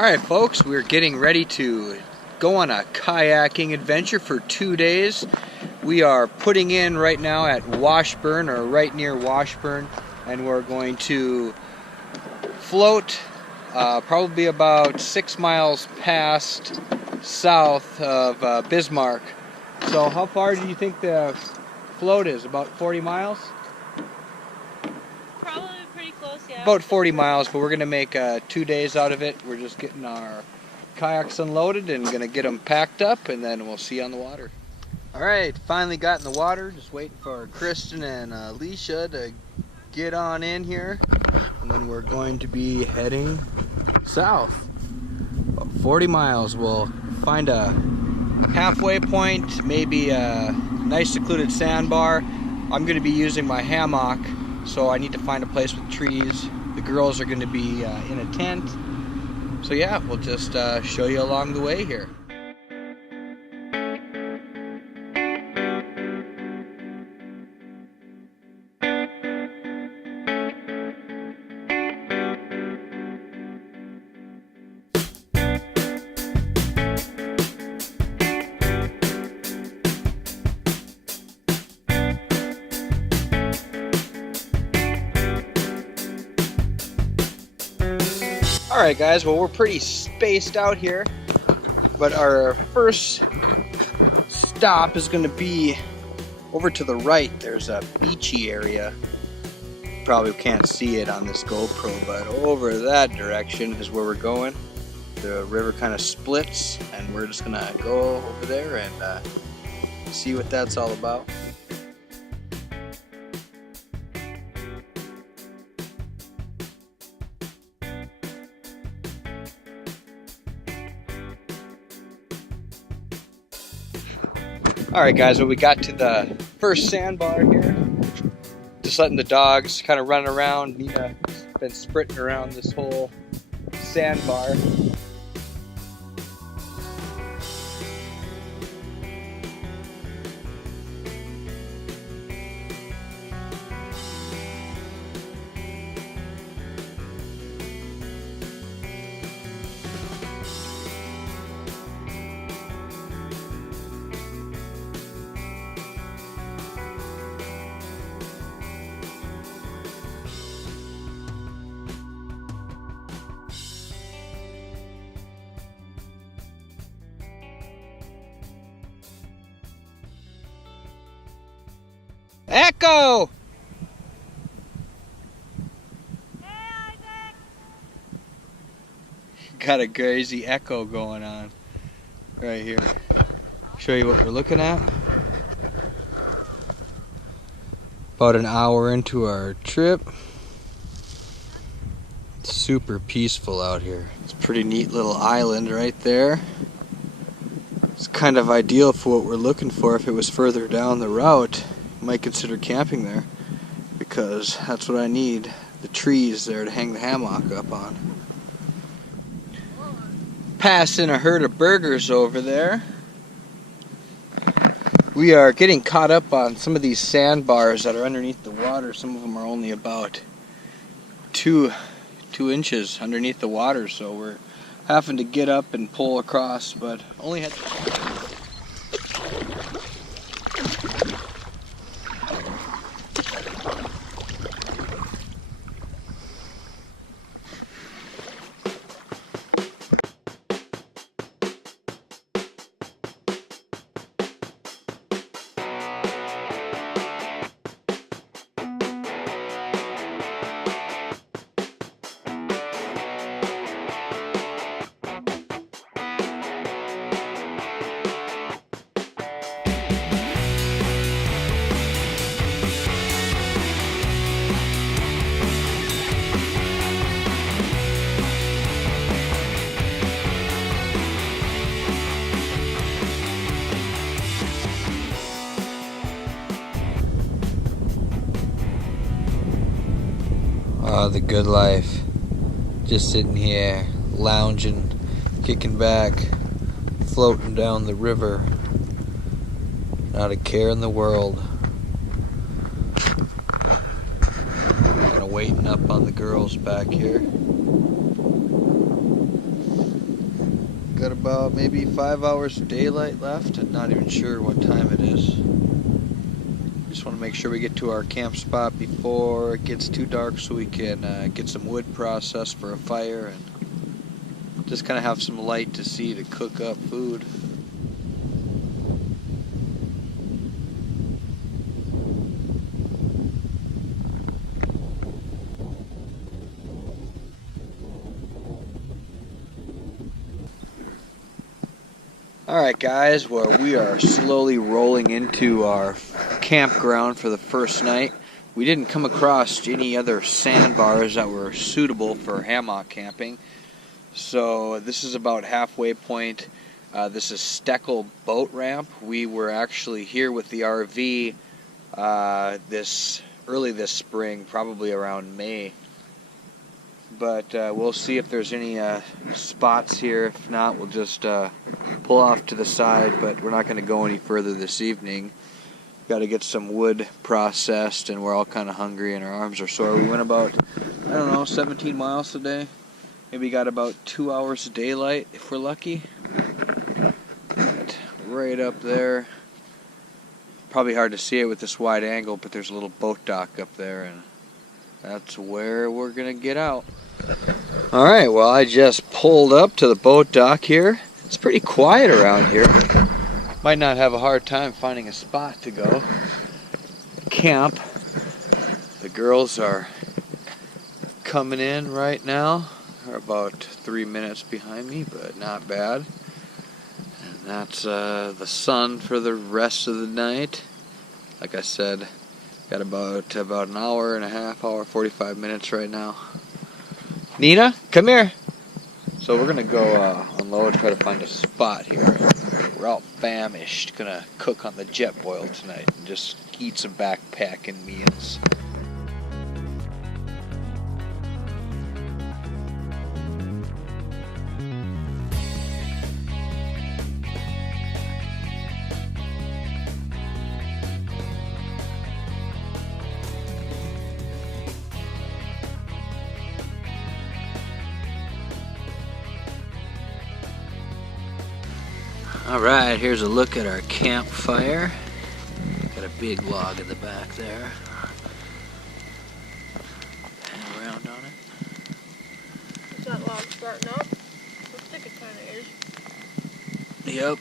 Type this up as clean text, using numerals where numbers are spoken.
Alright folks, we're getting ready to go on a kayaking adventure for 2 days. We are putting in right now at Washburn, or right near Washburn, and we're going to float probably about 6 miles past south of Bismarck. So how far do you think the float is? About 40 miles? Probably pretty close, yeah. About 40 miles, but we're going to make 2 days out of it. We're just getting our kayaks unloaded and going to get them packed up, and then we'll see you on the water. Alright, finally got in the water. Just waiting for Kristen and Alicia to get on in here. And then we're going to be heading south. About 40 miles. We'll find a halfway point, maybe a nice secluded sandbar. I'm going to be using my hammock, so I need to find a place with trees. The girls are going to be in a tent. So yeah, we'll just show you along the way here. Alright guys, well we're pretty spaced out here, but our first stop is going to be over to the right. There's a beachy area. You probably can't see it on this GoPro, but over that direction is where we're going. The river kind of splits, and we're just going to go over there and see what that's all about. Alright guys, well we got to the first sandbar here. Just letting the dogs kind of run around. Nina's been sprinting around this whole sandbar. Echo! Hey, Isaac! Got a crazy echo going on right here. Show you what we're looking at. About an hour into our trip. It's super peaceful out here. It's a pretty neat little island right there. It's kind of ideal for what we're looking for. If it was further down the route, might consider camping there, because that's what I need, the trees there to hang the hammock up on. Passing a herd of burgers over there. We are getting caught up on some of these sandbars that are underneath the water. Some of them are only about two inches underneath the water, so we're having to get up and pull across, but only had the good life. Just sitting here, lounging, kicking back, floating down the river. Not a care in the world. Kind of waiting up on the girls back here. Got about maybe 5 hours of daylight left, and not even sure what time it is. Just want to make sure we get to our camp spot before it gets too dark so we can get some wood processed for a fire and just kind of have some light to see to cook up food. Alright guys, well we are slowly rolling into our campground for the first night. We didn't come across any other sandbars that were suitable for hammock camping. So this is about halfway point. This is Steckel Boat Ramp. We were actually here with the RV early this spring, probably around May. But we'll see if there's any spots here. If not, we'll just pull off to the side, but we're not going to go any further this evening. Got to get some wood processed, and we're all kind of hungry and our arms are sore. We went about, I don't know, 17 miles today. Maybe got about 2 hours of daylight if we're lucky. But right up there. Probably hard to see it with this wide angle, but there's a little boat dock up there, and that's where we're going to get out. Alright, well I just pulled up to the boat dock here. It's pretty quiet around here. Might not have a hard time finding a spot to go camp. The girls are coming in right now. They're about 3 minutes behind me, but not bad. And that's the sun for the rest of the night. Like I said, got about an hour and a half, 45 minutes right now. Nina, come here. So we're gonna go unload, try to find a spot here. We're all famished, gonna cook on the jet boil tonight and just eat some backpacking meals. Alright, here's a look at our campfire. Got a big log in the back there. Pan around on it. Is that log starting up? Looks like it kind of is. Yep.